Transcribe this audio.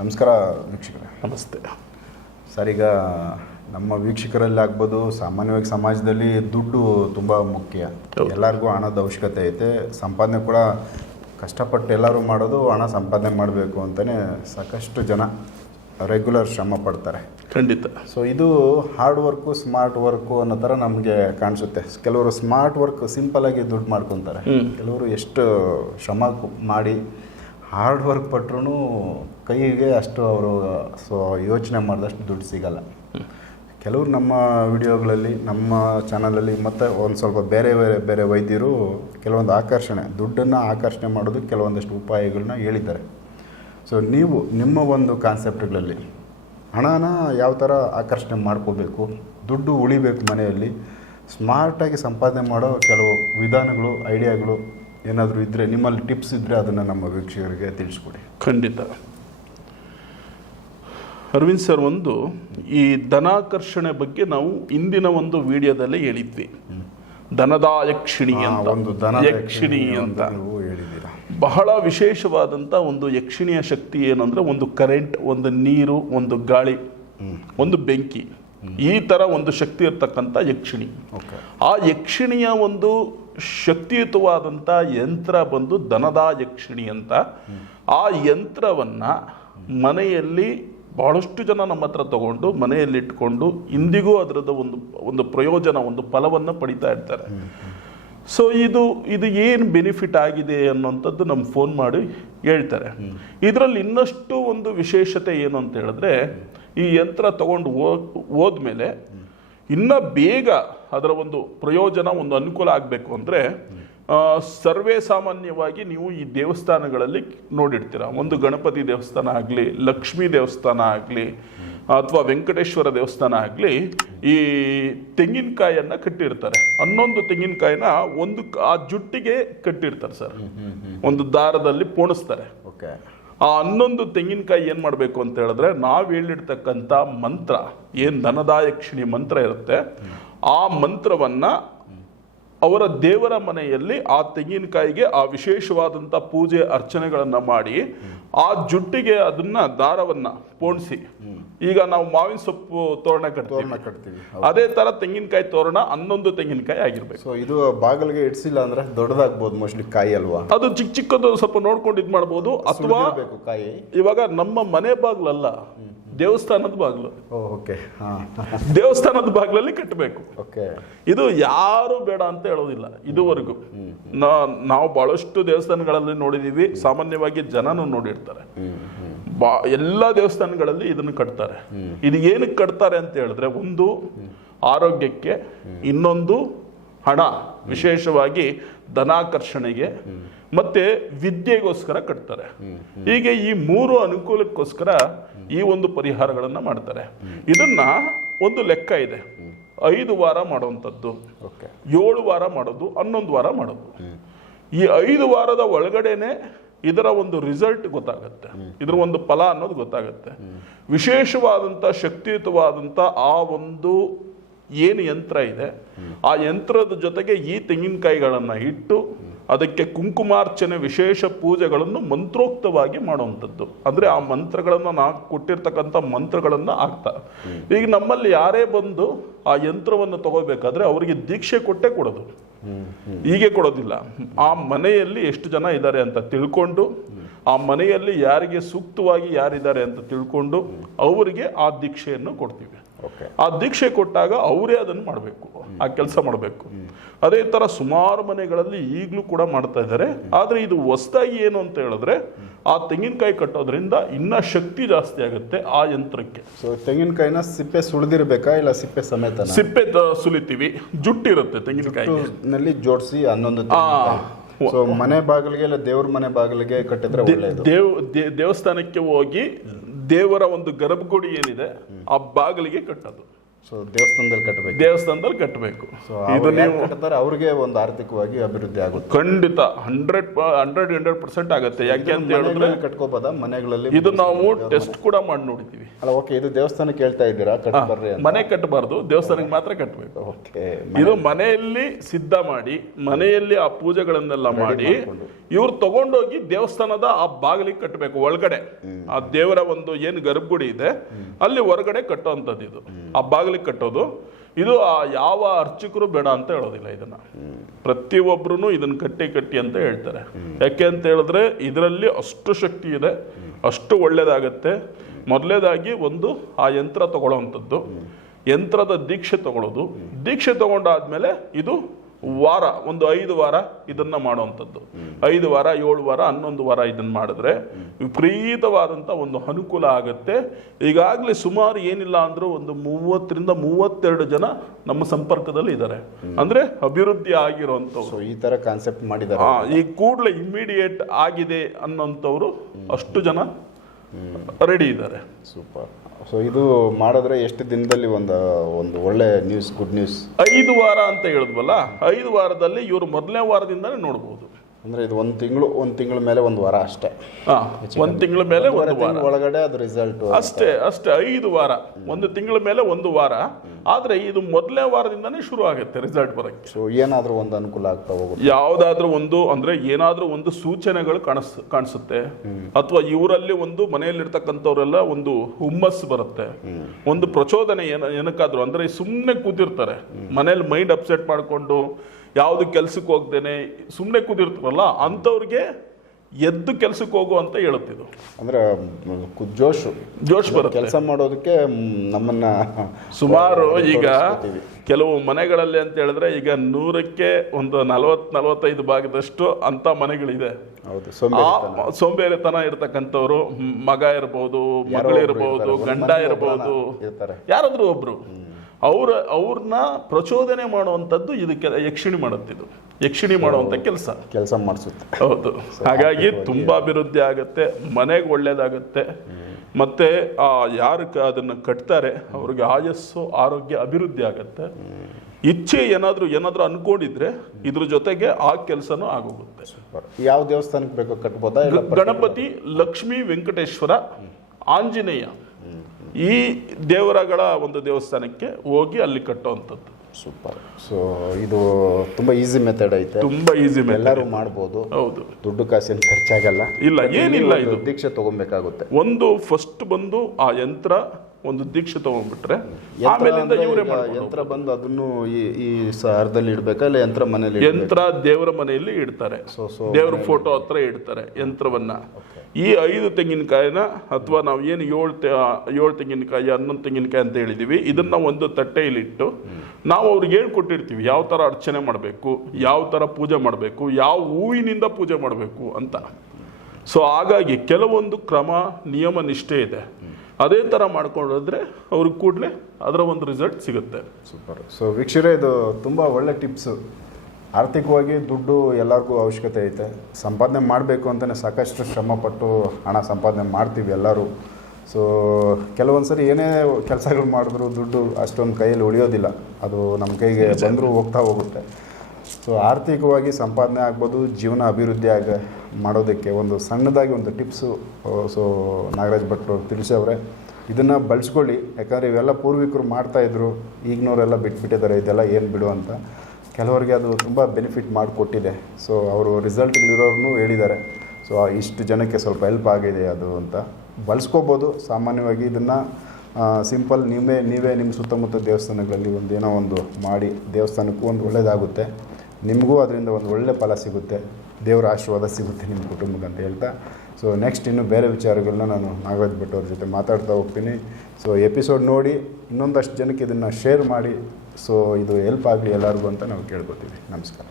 ನಮಸ್ಕಾರ ವೀಕ್ಷಕರೇ. ನಮಸ್ತೆ ಸರ್, ಈಗ ನಮ್ಮ ವೀಕ್ಷಕರಲ್ಲಿ ಆಗ್ಬೋದು, ಸಾಮಾನ್ಯವಾಗಿ ಸಮಾಜದಲ್ಲಿ ದುಡ್ಡು ತುಂಬ ಮುಖ್ಯ. ಎಲ್ಲರಿಗೂ ಹಣದ ಅವಶ್ಯಕತೆ ಐತೆ. ಸಂಪಾದನೆ ಕೂಡ ಕಷ್ಟಪಟ್ಟು ಎಲ್ಲರೂ ಮಾಡೋದು ಹಣ ಸಂಪಾದನೆ ಮಾಡಬೇಕು ಅಂತಲೇ ಸಾಕಷ್ಟು ಜನ ರೆಗ್ಯುಲರ್ ಶ್ರಮ ಪಡ್ತಾರೆ. ಖಂಡಿತ. ಸೊ ಇದು ಹಾರ್ಡ್ ವರ್ಕು ಸ್ಮಾರ್ಟ್ ವರ್ಕು ಅನ್ನೋ ಥರ ನಮಗೆ ಕಾಣಿಸುತ್ತೆ. ಕೆಲವರು ಸ್ಮಾರ್ಟ್ ವರ್ಕ್ ಸಿಂಪಲಾಗಿ ದುಡ್ಡು ಮಾಡ್ಕೊತಾರೆ, ಕೆಲವರು ಎಷ್ಟು ಶ್ರಮ ಮಾಡಿ ಹಾರ್ಡ್ ವರ್ಕ್ ಪಟ್ರೂ ಕೈಗೆ ಅಷ್ಟು ಅವರು ಯೋಚನೆ ಮಾಡಿದಷ್ಟು ದುಡ್ಡು ಸಿಗಲ್ಲ. ಕೆಲವರು ನಮ್ಮ ವಿಡಿಯೋಗಳಲ್ಲಿ, ನಮ್ಮ ಚಾನಲಲ್ಲಿ ಮತ್ತು ಒಂದು ಸ್ವಲ್ಪ ಬೇರೆ ಬೇರೆ ವೈದ್ಯರು ಕೆಲವೊಂದು ದುಡ್ಡನ್ನು ಆಕರ್ಷಣೆ ಮಾಡೋದು ಕೆಲವೊಂದಷ್ಟು ಉಪಾಯಗಳನ್ನ ಹೇಳಿದ್ದಾರೆ. ಸೊ ನೀವು ನಿಮ್ಮ ಒಂದು ಕಾನ್ಸೆಪ್ಟ್ಗಳಲ್ಲಿ ಹಣನ ಯಾವ ಥರ ಆಕರ್ಷಣೆ ಮಾಡ್ಕೋಬೇಕು, ದುಡ್ಡು ಉಳಿಬೇಕು, ಮನೆಯಲ್ಲಿ ಸ್ಮಾರ್ಟಾಗಿ ಸಂಪಾದನೆ ಮಾಡೋ ಕೆಲವು ವಿಧಾನಗಳು, ಐಡಿಯಾಗಳು ಏನಾದರೂ ಇದ್ದರೆ, ನಿಮ್ಮಲ್ಲಿ ಟಿಪ್ಸ್ ಇದ್ದರೆ ಅದನ್ನು ನಮ್ಮ ವೀಕ್ಷಕರಿಗೆ ತಿಳಿಸ್ಕೊಡಿ. ಖಂಡಿತ. ಅರವಿಂದ್ ಸರ್, ಈ ಧನಾಕರ್ಷಣೆ ಬಗ್ಗೆ ನಾವು ಇಂದಿನ ಒಂದು ವಿಡಿಯೋದಲ್ಲೇ ಹೇಳಿದ್ವಿ. ಧನದ ಯಕ್ಷಿಣಿ ಅಂತ, ಒಂದು ಯಕ್ಷಿಣಿ ಅಂತ ಹೇಳಿದ್ದೀರಾ. ಬಹಳ ವಿಶೇಷವಾದಂಥ ಒಂದು ಯಕ್ಷಿಣಿಯ ಶಕ್ತಿ ಏನಂದ್ರೆ, ಒಂದು ಕರೆಂಟ್, ಒಂದು ನೀರು, ಒಂದು ಗಾಳಿ, ಒಂದು ಬೆಂಕಿ, ಈ ಥರ ಒಂದು ಶಕ್ತಿ ಇರ್ತಕ್ಕಂಥ ಯಕ್ಷಿಣಿ. ಆ ಯಕ್ಷಿಣಿಯ ಒಂದು ಶಕ್ತಿಯುತವಾದಂಥ ಯಂತ್ರ ಬಂದು ಧನದ ಯಕ್ಷಿಣಿ ಅಂತ. ಆ ಯಂತ್ರವನ್ನ ಮನೆಯಲ್ಲಿ ಬಹಳಷ್ಟು ಜನ ನಮ್ಮ ಹತ್ರ ತಗೊಂಡು ಮನೆಯಲ್ಲಿ ಇಟ್ಕೊಂಡು ಇಂದಿಗೂ ಅದರದ ಒಂದು ಪ್ರಯೋಜನ, ಒಂದು ಫಲವನ್ನು ಪಡಿತಾ ಇರ್ತಾರೆ. ಸೊ ಇದು ಏನು ಬೆನಿಫಿಟ್ ಆಗಿದೆ ಅನ್ನೋಂಥದ್ದು ನಮ್ಗೆ ಫೋನ್ ಮಾಡಿ ಹೇಳ್ತಾರೆ. ಇದರಲ್ಲಿ ಇನ್ನಷ್ಟು ಒಂದು ವಿಶೇಷತೆ ಏನು ಅಂತ ಹೇಳಿದ್ರೆ, ಈ ಯಂತ್ರ ತಗೊಂಡು ಹೋದ್ಮೇಲೆ ಇನ್ನ ಬೇಗ ಅದರ ಒಂದು ಪ್ರಯೋಜನ, ಒಂದು ಅನುಕೂಲ ಆಗಬೇಕು ಅಂದರೆ, ಸರ್ವೇ ಸಾಮಾನ್ಯವಾಗಿ ನೀವು ಈ ದೇವಸ್ಥಾನಗಳಲ್ಲಿ ನೋಡಿರ್ತೀರ. ಒಂದು ಗಣಪತಿ ದೇವಸ್ಥಾನ ಆಗಲಿ, ಲಕ್ಷ್ಮೀ ದೇವಸ್ಥಾನ ಆಗಲಿ, ಅಥವಾ ವೆಂಕಟೇಶ್ವರ ದೇವಸ್ಥಾನ ಆಗಲಿ, ಈ ತೆಂಗಿನಕಾಯಿಯನ್ನು ಕಟ್ಟಿರ್ತಾರೆ. 11 ತೆಂಗಿನಕಾಯಿನ ಆ ಜುಟ್ಟಿಗೆ ಕಟ್ಟಿರ್ತಾರೆ ಸರ್, ಒಂದು ದಾರದಲ್ಲಿ ಪೋಣಿಸ್ತಾರೆ. ಆ 11 ತೆಂಗಿನಕಾಯಿ ಏನು ಮಾಡಬೇಕು ಅಂತ ಹೇಳಿದ್ರೆ, ನಾವು ಹೇಳಿರ್ತಕ್ಕಂಥ ಮಂತ್ರ, ಏನು ಧನದ ಯಕ್ಷಿಣಿ ಮಂತ್ರ ಇರುತ್ತೆ, ಆ ಮಂತ್ರವನ್ನ ಅವರ ದೇವರ ಮನೆಯಲ್ಲಿ ಆ ತೆಂಗಿನಕಾಯಿಗೆ ಆ ವಿಶೇಷವಾದಂಥ ಪೂಜೆ ಅರ್ಚನೆಗಳನ್ನು ಮಾಡಿ, ಆ ಜುಟ್ಟಿಗೆ ಅದನ್ನ ದಾರವನ್ನ ಪೋಣಿಸಿ, ಈಗ ನಾವು ಮಾವಿನ ಸೊಪ್ಪು ತೋರಣ ಕಟ್ತೀವಿ, ಅದೇ ತರ ತೆಂಗಿನಕಾಯಿ ತೋರಣ 11 ತೆಂಗಿನಕಾಯಿ ಆಗಿರ್ಬೇಕು. ಸೊ ಇದು ಬಾಗಿಲಿಗೆ ಇಡ್ಸಿಲ್ಲ ಅಂದ್ರೆ ದೊಡ್ಡದಾಗ್ಬೋದು, ಮೋಸ್ಟ್ಲಿ ಕಾಯಿ ಅಲ್ವಾ, ಅದು ಚಿಕ್ಕದು ಸ್ವಲ್ಪ ನೋಡ್ಕೊಂಡು ಇದು ಮಾಡ್ಬೋದು. ಅಥವಾ ಕಾಯಿ ಇವಾಗ ನಮ್ಮ ಮನೆ ಬಾಗ್ಲಲ್ಲ, ದೇವಸ್ಥಾನದ ಬಾಗ್ಲು, ದೇವಸ್ಥಾನದ ಬಾಗ್ಲಲ್ಲಿ ಕಟ್ಟಬೇಕು. ಇದು ಯಾರು ಬೇಡ ಅಂತ ಹೇಳೋದಿಲ್ಲ. ಇದುವರೆಗೂ ನಾವು ಬಹಳಷ್ಟು ದೇವಸ್ಥಾನಗಳಲ್ಲಿ ನೋಡಿದೀವಿ, ಸಾಮಾನ್ಯವಾಗಿ ಜನನು ನೋಡಿರ್ತಾರೆ. ಎಲ್ಲ ದೇವಸ್ಥಾನಗಳಲ್ಲಿ ಇದನ್ನು ಕಟ್ತಾರೆ. ಇದು ಏನಕ್ಕೆ ಕಟ್ತಾರೆ ಅಂತ ಹೇಳಿದ್ರೆ, ಒಂದು ಆರೋಗ್ಯಕ್ಕೆ, ಇನ್ನೊಂದು ಹಣ, ವಿಶೇಷವಾಗಿ ಧನಾಕರ್ಷಣೆಗೆ, ಮತ್ತೆ ವಿದ್ಯೆಗೋಸ್ಕರ ಕಟ್ತಾರೆ. ಹೀಗೆ ಈ 3 ಅನುಕೂಲಕ್ಕೋಸ್ಕರ ಈ ಒಂದು ಪರಿಹಾರಗಳನ್ನ ಮಾಡ್ತಾರೆ. ಇದನ್ನ ಒಂದು ಲೆಕ್ಕ ಇದೆ, 5 ವಾರ ಮಾಡುವಂಥದ್ದು, 7 ವಾರ ಮಾಡೋದು, 11 ವಾರ ಮಾಡೋದು. ಈ 5 ವಾರದ ಒಳಗಡೆನೆ ಇದರ ಒಂದು ರಿಸಲ್ಟ್ ಗೊತ್ತಾಗುತ್ತೆ, ಇದರ ಒಂದು ಫಲ ಅನ್ನೋದು ಗೊತ್ತಾಗುತ್ತೆ. ವಿಶೇಷವಾದಂಥ ಶಕ್ತಿಯುತವಾದಂಥ ಆ ಒಂದು ಏನು ಯಂತ್ರ ಇದೆ, ಆ ಯಂತ್ರದ ಜೊತೆಗೆ ಈ ತೆಂಗಿನಕಾಯಿಗಳನ್ನು ಇಟ್ಟು ಅದಕ್ಕೆ ಕುಂಕುಮಾರ್ಚನೆ, ವಿಶೇಷ ಪೂಜೆಗಳನ್ನು ಮಂತ್ರೋಕ್ತವಾಗಿ ಮಾಡುವಂಥದ್ದು. ಅಂದರೆ ಆ ಮಂತ್ರಗಳನ್ನು ನಾವು ಕೊಟ್ಟಿರ್ತಕ್ಕಂಥ ಮಂತ್ರಗಳನ್ನು ಆಗ್ತಾರೆ. ಈಗ ನಮ್ಮಲ್ಲಿ ಯಾರೇ ಬಂದು ಆ ಯಂತ್ರವನ್ನು ತಗೋಬೇಕಾದ್ರೆ ಅವರಿಗೆ ದೀಕ್ಷೆ ಕೊಟ್ಟೇ ಕೊಡೋದು, ಹೀಗೆ ಕೊಡೋದಿಲ್ಲ. ಆ ಮನೆಯಲ್ಲಿ ಎಷ್ಟು ಜನ ಇದ್ದಾರೆ ಅಂತ ತಿಳ್ಕೊಂಡು, ಆ ಮನೆಯಲ್ಲಿ ಯಾರಿಗೆ ಸೂಕ್ತವಾಗಿ ಯಾರಿದ್ದಾರೆ ಅಂತ ತಿಳ್ಕೊಂಡು ಅವರಿಗೆ ಆ ದೀಕ್ಷೆಯನ್ನು ಕೊಡ್ತೀವಿ. ಆ ದೀಕ್ಷೆ ಕೊಟ್ಟಾಗ ಅವರೇ ಅದನ್ನು ಮಾಡಬೇಕು, ಆ ಕೆಲಸ ಮಾಡಬೇಕು. ಅದೇ ತರ ಸುಮಾರು ಮನೆಗಳಲ್ಲಿ ಈಗಲೂ ಕೂಡ ಮಾಡ್ತಾ ಇದ್ದಾರೆ. ಆದ್ರೆ ಇದು ಹೊಸದಾಗಿ ಏನು ಅಂತ ಹೇಳಿದ್ರೆ, ಆ ತೆಂಗಿನಕಾಯಿ ಕಟ್ಟೋದ್ರಿಂದ ಇನ್ನ ಶಕ್ತಿ ಜಾಸ್ತಿ ಆಗುತ್ತೆ ಆ ಯಂತ್ರಕ್ಕೆ. ಸೊ ತೆಂಗಿನಕಾಯಿನ ಸಿಪ್ಪೆ ಸುಳಿದಿರ್ಬೇಕಾ, ಇಲ್ಲ ಸಿಪ್ಪೆ ಸಮೇತ? ಸಿಪ್ಪೆ ಸುಲಿತೀವಿ, ಜುಟ್ಟಿರುತ್ತೆ ತೆಂಗಿನಕಾಯಿ ಜೋಡಿಸಿ 11. ಸೊ ಮನೆ ಬಾಗಿಲಿಗೆ, ಇಲ್ಲ ದೇವ್ರ ಮನೆ ಬಾಗಿಲಿಗೆ ಕಟ್ಟಿದ್ರೆ ಒಳ್ಳೆಯದು. ದೇವಸ್ಥಾನಕ್ಕೆ ಹೋಗಿ ದೇವರ ಒಂದು ಗರ್ಭಗುಡಿ ಏನಿದೆ ಆ ಬಾಗಿಲಿಗೆ ಕಟ್ಟೋದು. ಸೊ ದೇವಸ್ಥಾನದಲ್ಲಿ ಕಟ್ಟಬೇಕು. ದೇವಸ್ಥಾನದಲ್ಲಿ ಕಟ್ಟಬೇಕು. ಇದು ನೀವು ಕಟ್ತಾರೆ, ಅವ್ರಿಗೆ ಒಂದು ಆರ್ಥಿಕವಾಗಿ ಅಭಿವೃದ್ಧಿ ಆಗುತ್ತೆ. ಖಂಡಿತ 100% ಆಗುತ್ತೆ. ಯಾಕೆ ಅಂತ ಹೇಳಿದ್ರೆ ಕಟ್ಕೋಬೋದಾ ಮನೆಗಳಲ್ಲಿ? ಇದು ನಾವು ಟೆಸ್ಟ್ ಕೂಡ ಮಾಡಿ ನೋಡಿದ್ದೀವಿ. ಅಲ್ಲ, ಓಕೆ, ಇದು ದೇವಸ್ಥಾನಕ್ಕೆ ಹೇಳ್ತಾ ಇದ್ದೀರಾ ಕಟ್ಟಬರ್ರಿ ಅಂತ? ಮನೆ ಕಟ್ಟಬಾರ್ದು, ದೇವಸ್ಥಾನಕ್ಕೆ ಮಾತ್ರ ಕಟ್ಟಬೇಕು. ಓಕೆ. ಇದು ಮನೆಯಲ್ಲಿ ಸಿದ್ಧ ಮಾಡಿ, ಮನೆಯಲ್ಲಿ ಆ ಪೂಜೆಗಳನ್ನೆಲ್ಲ ಮಾಡಿ ಇವ್ರು ತಗೊಂಡೋಗಿ ದೇವಸ್ಥಾನದ ಆ ಬಾಗಿಲಿಗೆ ಕಟ್ಟಬೇಕು. ಒಳಗಡೆ ಆ ದೇವರ ಒಂದು ಏನು ಗರ್ಭಗುಡಿ ಇದೆ ಅಲ್ಲಿ ಹೊರಗಡೆ ಕಟ್ಟುವಂಥದ್ದು. ಇದು ಆ ಬಾಗಿಲಿಗೆ ಕಟ್ಟೋದು. ಇದು ಯಾವ ಅರ್ಚಕರು ಬೇಡ ಅಂತ ಹೇಳೋದಿಲ್ಲ. ಇದನ್ನ ಪ್ರತಿಯೊಬ್ಬರು ಇದನ್ನ ಕಟ್ಟಿ ಅಂತ ಹೇಳ್ತಾರೆ. ಯಾಕೆ ಅಂತ ಹೇಳಿದ್ರೆ ಇದರಲ್ಲಿ ಅಷ್ಟು ಶಕ್ತಿ ಇದೆ, ಅಷ್ಟು ಒಳ್ಳೇದಾಗತ್ತೆ. ಮೊದಲೇದಾಗಿ ಒಂದು ಆ ಯಂತ್ರ ತಗೊಳ್ಳೋವಂಥದ್ದು, ಯಂತ್ರದ ದೀಕ್ಷೆ ತಗೊಳ್ಳೋದು. ದೀಕ್ಷೆ ತಗೊಂಡಾದ್ಮೇಲೆ ಇದು ವಾರ, ಒಂದು 5 ವಾರ ಇದನ್ನ ಮಾಡುವಂಥದ್ದು. 5 ವಾರ, 7 ವಾರ, 11 ವಾರ ಇದನ್ನ ಮಾಡಿದ್ರೆ ವಿಪರೀತವಾದಂಥ ಒಂದು ಅನುಕೂಲ ಆಗುತ್ತೆ. ಈಗಾಗಲೇ ಸುಮಾರು ಏನಿಲ್ಲ ಅಂದ್ರೂ ಒಂದು 30ರಿಂದ 32 ಜನ ನಮ್ಮ ಸಂಪರ್ಕದಲ್ಲಿ ಇದ್ದಾರೆ. ಅಂದ್ರೆ ಅಭಿವೃದ್ಧಿ ಆಗಿರುವಂಥವ್ರು. ಈ ತರ ಕಾನ್ಸೆಪ್ಟ್ ಮಾಡಿದ್ದಾರೆ. ಈ ಕೂಡಲೇ ಇಮ್ಮಿಡಿಯೇಟ್ ಆಗಿದೆ ಅನ್ನೋಂಥವ್ರು ಅಷ್ಟು ಜನ ರೆಡಿ ಇದ್ದಾರೆ. ಸೂಪರ್. ಸೊ ಇದು ಮಾಡಿದ್ರೆ ಎಷ್ಟು ದಿನದಲ್ಲಿ ಒಂದು ಒಳ್ಳೆ ನ್ಯೂಸ್, ಗುಡ್ ನ್ಯೂಸ್? 5 ವಾರ ಅಂತ ಹೇಳಿದ್ವಲ್ಲ, 5 ವಾರದಲ್ಲಿ ಇವರು ಮೊದಲನೇ ವಾರದಿಂದಾನೇ ನೋಡ್ಬೋದು. ಅಂದ್ರೆ ಇದು ಒಂದು ತಿಂಗಳ ಮೇಲೆ 1 ವಾರ ಅಷ್ಟೇ. 1 ತಿಂಗಳ ಮೇಲೆ 1 ವಾರ ಒಳಗಡೆ ಅದು ರಿಸಲ್ಟ್ ಅಷ್ಟೇ. 5 ವಾರ, 1 ತಿಂಗಳ ಮೇಲೆ 1 ವಾರ. ಆದ್ರೆ ಇದು ಮೊದಲನೇ ವಾರದಿಂದಾನೇ ಶುರು ಆಗುತ್ತೆ ರಿಸಲ್ಟ್ ಬರಕ್ಕೆ. ಸೊ ಏನಾದ್ರೂ ಒಂದು ಅನುಕೂಲ ಆಗ್ತಾ ಹೋಗುತ್ತೆ. ಯಾವ್ದಾದ್ರೂ ಒಂದು ಅಂದ್ರೆ ಏನಾದ್ರೂ ಒಂದು ಸೂಚನೆಗಳು ಕಾಣಿಸುತ್ತೆ, ಅಥವಾ ಇವರಲ್ಲಿ ಒಂದು ಮನೆಯಲ್ಲಿರ್ತಕ್ಕಂಥವ್ರೆಲ್ಲ ಒಂದು ಹುಮ್ಮಸ್ಸು ಬರುತ್ತೆ, ಒಂದು ಪ್ರಚೋದನೆ ಏನಕ್ಕಾದ್ರೂ. ಅಂದ್ರೆ ಸುಮ್ಮನೆ ಕೂತಿರ್ತಾರೆ ಮನೇಲಿ, ಮೈಂಡ್ ಅಪ್ಸೆಟ್ ಮಾಡ್ಕೊಂಡು ಯಾವ್ದು ಕೆಲ್ಸಕ್ಕೆ ಹೋಗ್ದೇನೆ ಸುಮ್ಮನೆ ಕೂತಿರ್ತಾರಲ್ಲ, ಅಂಥವ್ರಿಗೆ ಎದ್ದು ಕೆಲ್ಸಕ್ಕೆ ಹೋಗು ಅಂತ ಹೇಳುತ್ತಿದ್ದು. ಅಂದ್ರೆ ಜೋಶ್ ಬರುತ್ತೆ ಕೆಲಸ ಮಾಡೋದಕ್ಕೆ. ನಮ್ಮನ್ನ ಸುಮಾರು ಈಗ ಕೆಲವು ಮನೆಗಳಲ್ಲಿ ಅಂತ ಹೇಳಿದ್ರೆ ಈಗ 100ಕ್ಕೆ ಒಂದು 40-45 ಭಾಗದಷ್ಟು ಅಂತ ಮನೆಗಳಿದೆ. ಸೋಂಬೇರಿತನ ಇರ್ತಕ್ಕಂಥವ್ರು, ಮಗ ಇರ್ಬೋದು, ಮಗಳಿರ್ಬೋದು, ಗಂಡ ಇರ್ಬೋದು, ಯಾರಾದ್ರೂ ಒಬ್ರು ಅವ್ರನ್ನ ಪ್ರಚೋದನೆ ಮಾಡುವಂಥದ್ದು ಇದು ಯಕ್ಷಿಣಿ ಮಾಡುತ್ತಿದ್ದು. ಯಕ್ಷಿಣಿ ಮಾಡುವಂಥ ಕೆಲಸ ಮಾಡಿಸುತ್ತೆ. ಹೌದು. ಹಾಗಾಗಿ ತುಂಬಾ ಅಭಿವೃದ್ಧಿ ಆಗುತ್ತೆ, ಮನೆಗೆ ಒಳ್ಳೇದಾಗತ್ತೆ. ಮತ್ತೆ ಯಾರು ಅದನ್ನ ಕಟ್ತಾರೆ ಅವ್ರಿಗೆ ಆಯಸ್ಸು, ಆರೋಗ್ಯ, ಅಭಿವೃದ್ಧಿ ಆಗತ್ತೆ. ಇಚ್ಛೆ ಏನಾದ್ರೂ ಅನ್ಕೊಂಡಿದ್ರೆ ಇದ್ರ ಜೊತೆಗೆ ಆ ಕೆಲಸನೂ ಆಗೋಗುತ್ತೆ. ಯಾವ ದೇವಸ್ಥಾನಕ್ಕೆ ಬೇಕೋ ಕಟ್ಬೋದಾ? ಗಣಪತಿ, ಲಕ್ಷ್ಮೀ, ವೆಂಕಟೇಶ್ವರ, ಆಂಜನೇಯ, ಈ ದೇವರಗಳ ಒಂದು ದೇವಸ್ಥಾನಕ್ಕೆ ಹೋಗಿ ಅಲ್ಲಿ ಕಟ್ಟುವಂಥದ್ದು. ಸೂಪರ್. ಸೊ ಇದು ತುಂಬಾ ಈಸಿ ಮೆಥಡ್ ಐತೆ. ತುಂಬಾ ಈಸಿ ಮೆಥಡ್, ಎಲ್ಲರೂ ಮಾಡ್ಬೋದು. ಹೌದು. ದುಡ್ಡು ಕಾಸಿನ ಖರ್ಚಾಗಲ್ಲ. ಇಲ್ಲ, ಏನಿಲ್ಲ. ಇದು ದೀಕ್ಷೆ ತಗೊಬೇಕಾಗುತ್ತೆ. ಒಂದು ಫಸ್ಟ್ ಬಂದು ಆ ಯಂತ್ರ ಒಂದು ದೀಕ್ಷೆ ತಗೊಂಡ್ಬಿಟ್ರೆ ಆಮೇಲಿಂದ ಇವರೇ ಮಾಡ್ತಾರೆ. ಯಂತ್ರ ಬಂದು ಅದನ್ನು ಈ ಸಾರದಲ್ಲಿ ಇಡ್ಬೇಕಾ, ಇಲ್ಲ ಯಂತ್ರ ಮನೆಯಲ್ಲಿ? ಯಂತ್ರ ದೇವರ ಮನೆಯಲ್ಲಿ ಇಡ್ತಾರೆ. ದೇವರ ಫೋಟೋ ಹತ್ರ ಇಡ್ತಾರೆ ಯಂತ್ರವನ್ನ. ಈ 5 ತೆಂಗಿನಕಾಯಿನ, ಅಥವಾ ನಾವು ಏನು 7 ತೆಂಗಿನಕಾಯಿ, 11 ತೆಂಗಿನಕಾಯಿ ಅಂತ ಹೇಳಿದೀವಿ, ಇದನ್ನ ಒಂದು ತಟ್ಟೆಯಲ್ಲಿಟ್ಟು ನಾವು ಅವ್ರಿಗೆ ಹೇಳ್ಕೊಟ್ಟಿರ್ತೀವಿ ಯಾವ ತರ ಅರ್ಚನೆ ಮಾಡಬೇಕು, ಯಾವ ತರ ಪೂಜೆ ಮಾಡಬೇಕು, ಯಾವ ಹೂವಿನಿಂದ ಪೂಜೆ ಮಾಡಬೇಕು ಅಂತ. ಸೊ ಹಾಗಾಗಿ ಕೆಲವೊಂದು ಕ್ರಮ, ನಿಯಮ, ನಿಷ್ಠೆ ಇದೆ. ಅದೇ ಥರ ಮಾಡ್ಕೊಂಡ್ರೆ ಅವ್ರಿಗೆ ಕೂಡಲೇ ಅದರ ಒಂದು ರಿಸಲ್ಟ್ ಸಿಗುತ್ತೆ. ಸೂಪರ್. ಸೊ ವೀಕ್ಷಕರೇ, ಇದು ತುಂಬ ಒಳ್ಳೆ ಟಿಪ್ಸು. ಆರ್ಥಿಕವಾಗಿ ದುಡ್ಡು ಎಲ್ಲರಿಗೂ ಅವಶ್ಯಕತೆ ಐತೆ. ಸಂಪಾದನೆ ಮಾಡಬೇಕು ಅಂತಲೇ ಸಾಕಷ್ಟು ಶ್ರಮಪಟ್ಟು ಹಣ ಸಂಪಾದನೆ ಮಾಡ್ತೀವಿ ಎಲ್ಲರೂ. ಸೊ ಕೆಲವೊಂದು ಸರಿ ಏನೇ ಕೆಲಸಗಳು ಮಾಡಿದ್ರು ದುಡ್ಡು ಅಷ್ಟೊಂದು ಕೈಯಲ್ಲಿ ಉಳಿಯೋದಿಲ್ಲ. ಅದು ನಮ್ಮ ಕೈಗೆ ಬಂದರೂ ಹೋಗುತ್ತೆ. ಸೊ ಆರ್ಥಿಕವಾಗಿ ಸಂಪಾದನೆ ಆಗ್ಬೋದು, ಜೀವನ ಅಭಿವೃದ್ಧಿ ಮಾಡೋದಕ್ಕೆ ಒಂದು ಸಣ್ಣದಾಗಿ ಒಂದು ಟಿಪ್ಸು ಸೊ ನಾಗರಾಜ್ ಭಟ್ರು ತಿಳಿಸವ್ರೆ. ಇದನ್ನು ಬಳಸ್ಕೊಳ್ಳಿ. ಯಾಕಂದರೆ ಇವೆಲ್ಲ ಪೂರ್ವಿಕರು ಮಾಡ್ತಾಯಿದ್ರು, ಈಗಿನವರೆಲ್ಲ ಬಿಟ್ಬಿಟ್ಟಿದ್ದಾರೆ ಇದೆಲ್ಲ ಏನು ಬಿಡು ಅಂತ. ಕೆಲವರಿಗೆ ಅದು ತುಂಬ ಬೆನಿಫಿಟ್ ಮಾಡಿಕೊಟ್ಟಿದೆ. ಸೊ ಅವರು ರಿಸಲ್ಟ್ಗಳಿರೋರ್ನೂ ಹೇಳಿದ್ದಾರೆ. ಸೊ ಇಷ್ಟು ಜನಕ್ಕೆ ಸ್ವಲ್ಪ ಹೆಲ್ಪ್ ಆಗಿದೆ ಅದು ಅಂತ ಬಳಸ್ಕೋಬೋದು. ಸಾಮಾನ್ಯವಾಗಿ ಇದನ್ನು ಸಿಂಪಲ್ ನೀವೇ ನಿಮ್ಮ ಸುತ್ತಮುತ್ತ ದೇವಸ್ಥಾನಗಳಲ್ಲಿ ಏನೋ ಒಂದು ಮಾಡಿ ದೇವಸ್ಥಾನಕ್ಕೂ ಒಂದು ಒಳ್ಳೆಯದಾಗುತ್ತೆ, ನಿಮಗೂ ಅದರಿಂದ ಒಂದು ಒಳ್ಳೆ ಫಲ ಸಿಗುತ್ತೆ, ದೇವರ ಆಶೀರ್ವಾದ ಸಿಗುತ್ತೆ ನಿಮ್ಮ ಕುಟುಂಬಕ್ಕೆ ಅಂತ ಹೇಳ್ತಾ. ಸೊ ನೆಕ್ಸ್ಟ್ ಇನ್ನೂ ಬೇರೆ ವಿಚಾರಗಳನ್ನ ನಾನು ನಾಗರಾಜ್ ಭಟ್ ಅವ್ರ ಜೊತೆ ಮಾತಾಡ್ತಾ ಹೋಗ್ತೀನಿ. ಸೊ ಎಪಿಸೋಡ್ ನೋಡಿ ಇನ್ನೊಂದಷ್ಟು ಜನಕ್ಕೆ ಇದನ್ನು ಶೇರ್ ಮಾಡಿ. ಸೊ ಇದು ಹೆಲ್ಪ್ ಆಗಲಿ ಎಲ್ಲರಿಗೂ ಅಂತ ನಾವು ಕೇಳ್ಕೊತೀವಿ. ನಮಸ್ಕಾರ.